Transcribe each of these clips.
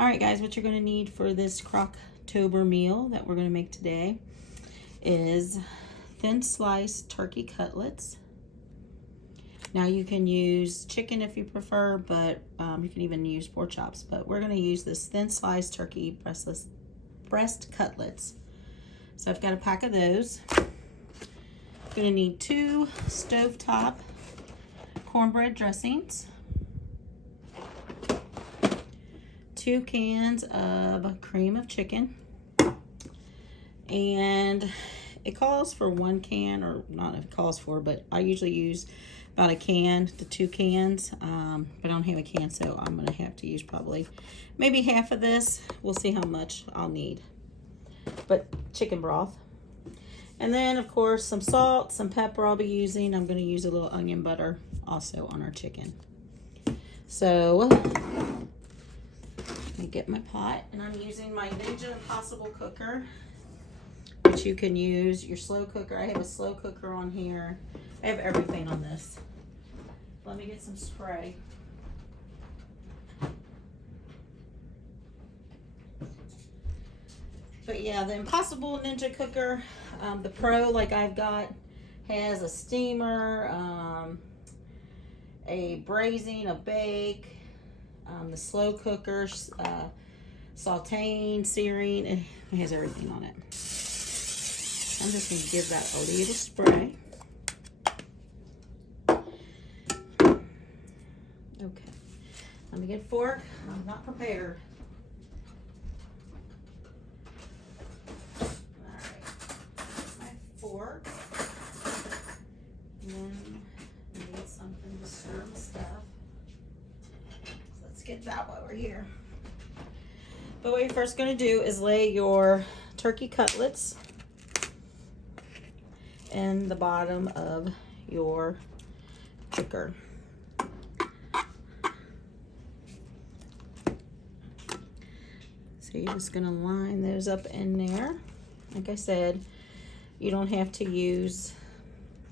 All right, guys, what you're going to need for this Crocktober meal that we're going to make today is thin sliced turkey cutlets. Now you can use chicken if you prefer, but you can even use pork chops. But we're going to use this thin sliced turkey breast cutlets. So I've got a pack of those. I'm going to need 2 Stove Top Cornbread dressings, 2 cans of cream of chicken, and it calls for 1 can, or not if it calls for, but I usually use about a can to 2 cans, but I don't have a can, so I'm gonna have to use probably maybe half of this. We'll see how much I'll need. But chicken broth, and then of course some salt, some pepper I'll be using. I'm gonna use a little onion butter also on our chicken. So let me get my pot, and I'm using my Ninja Impossible cooker, which you can use your slow cooker. I have a slow cooker on here. I have everything on this. Let me get some spray. But yeah, the Impossible Ninja cooker, the Pro like I've got, has a steamer, a braising, a bake, the slow cooker, sauteing, searing. It has everything on it. I'm just going to give that a little spray. Okay, let me get a fork. I'm not prepared. Alright, my fork. And then I need something to stir the stuff. So let's get that while we're here. But what you're first going to do is lay your turkey cutlets in the bottom of your cooker. So you're just gonna line those up in there. Like I said, you don't have to use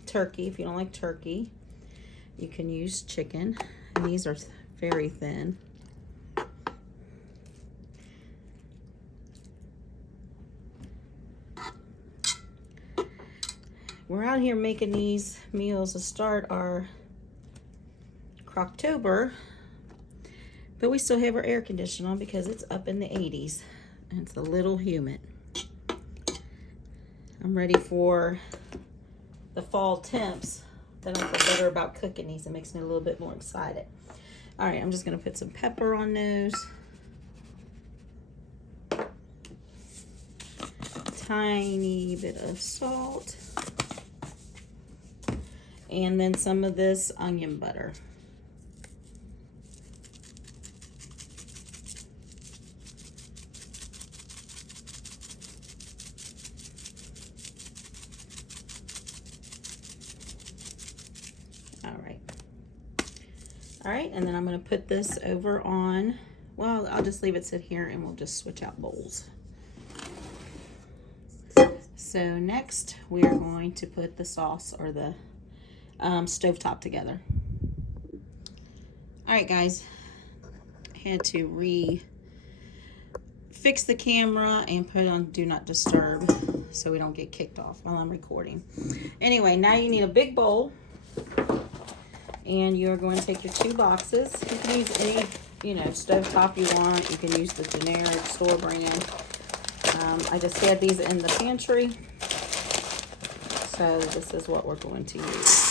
turkey if you don't like turkey. You can use chicken, and these are very thin. We're out here making these meals to start our Crocktober, but we still have our air conditioner on because it's up in the 80s and it's a little humid. I'm ready for the fall temps. Then I feel better about cooking these. It makes me a little bit more excited. All right, I'm just gonna put some pepper on those. Tiny bit of salt. And then some of this onion butter. All right, and then I'm going to put this over on, well, I'll just leave it sit here and we'll just switch out bowls. So next we are going to put the sauce or the stovetop together. All right, guys, I had to fix the camera and put it on do not disturb so we don't get kicked off while I'm recording. Anyway, now you need a big bowl, and you're going to take your 2 boxes. You can use any, stovetop you want. You can use the generic store brand. I just had these in the pantry, so this is what we're going to use.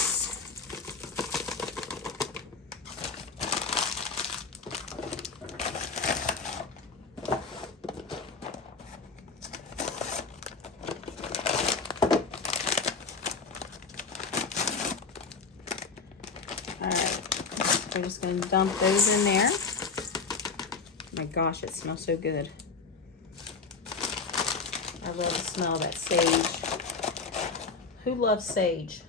We're just going to dump those in there. My gosh, it smells so good. I love the smell of that sage. Who loves sage?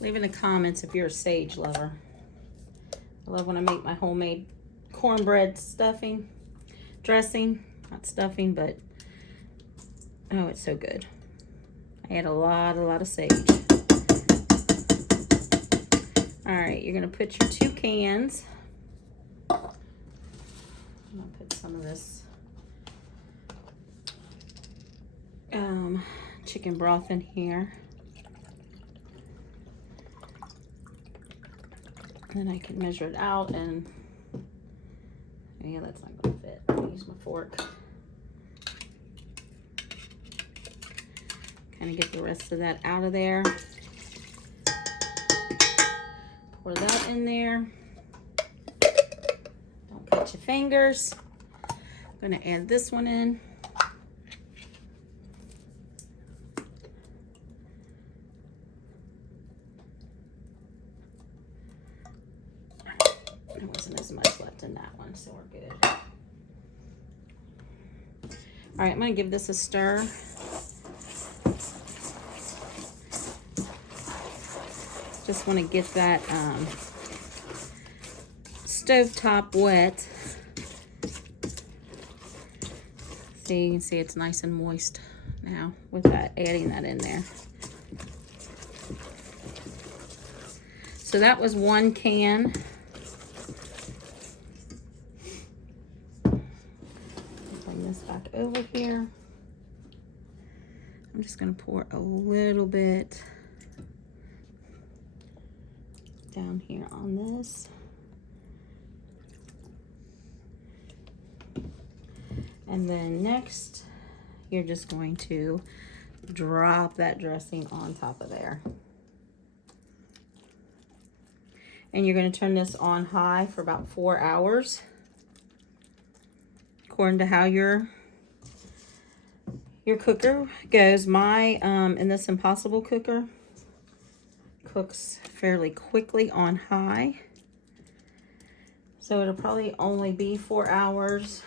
Leave in the comments if you're a sage lover. I love when I make my homemade cornbread stuffing, dressing, not stuffing, but oh, it's so good. I add a lot of sage. All right, you're gonna put your 2 cans. I'm gonna some of this chicken broth in here. And then I can measure it out, and yeah, that's not gonna fit. I'll use my fork. Kind of get the rest of that out of there. Pour that in there. Don't cut your fingers. I'm gonna add this one in. There wasn't as much left in that one, so we're good. All right, I'm gonna give this a stir. Just want to get that stove top wet. See, you can see it's nice and moist now with that, adding that in there. So that was 1 can. Bring this back over here. I'm just going to pour a little bit down here on this. And then next, you're just going to drop that dressing on top of there. And you're going to turn this on high for about 4 hours, according to how your cooker goes. My in this Impossible cooker cooks fairly quickly on high, so it'll probably only be 4 hours.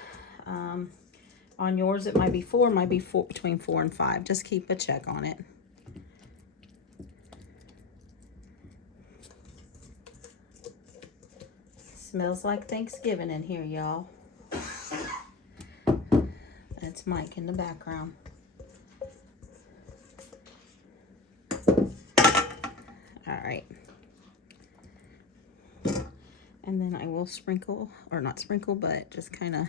On yours it might be 4, might be between 4 and 5. Just keep a check on it. Smells like Thanksgiving in here, y'all. That's Mike in the background. All right. And then I will sprinkle, or not sprinkle, but just kind of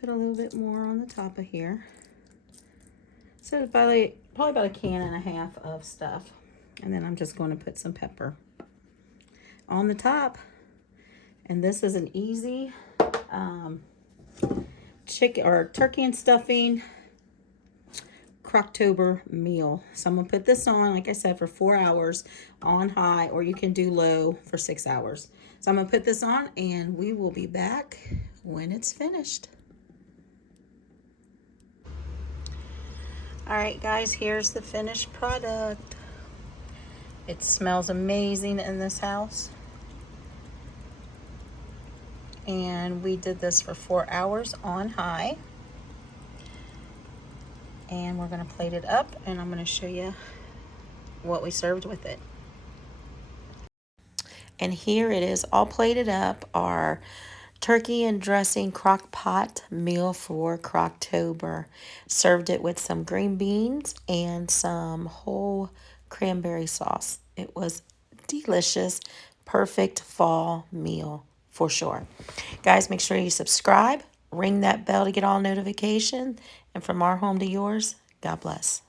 put a little bit more on the top of here. So it's probably about 1.5 cans of stuff. And then I'm just going to put some pepper on the top. And this is an easy chicken or turkey and stuffing Crocktober meal. So I'm gonna put this on, like I said, for 4 hours on high, or you can do low for 6 hours. So I'm gonna put this on, and we will be back when it's finished. All right, guys, here's the finished product. It smells amazing in this house. And we did this for 4 hours on high. And we're gonna plate it up, and I'm gonna show you what we served with it. And here it is all plated up, our turkey and dressing Crockpot meal for Crocktober. Served it with some green beans and some whole cranberry sauce. It was delicious, perfect fall meal for sure. Guys, make sure you subscribe, ring that bell to get all notifications, and from our home to yours, God bless.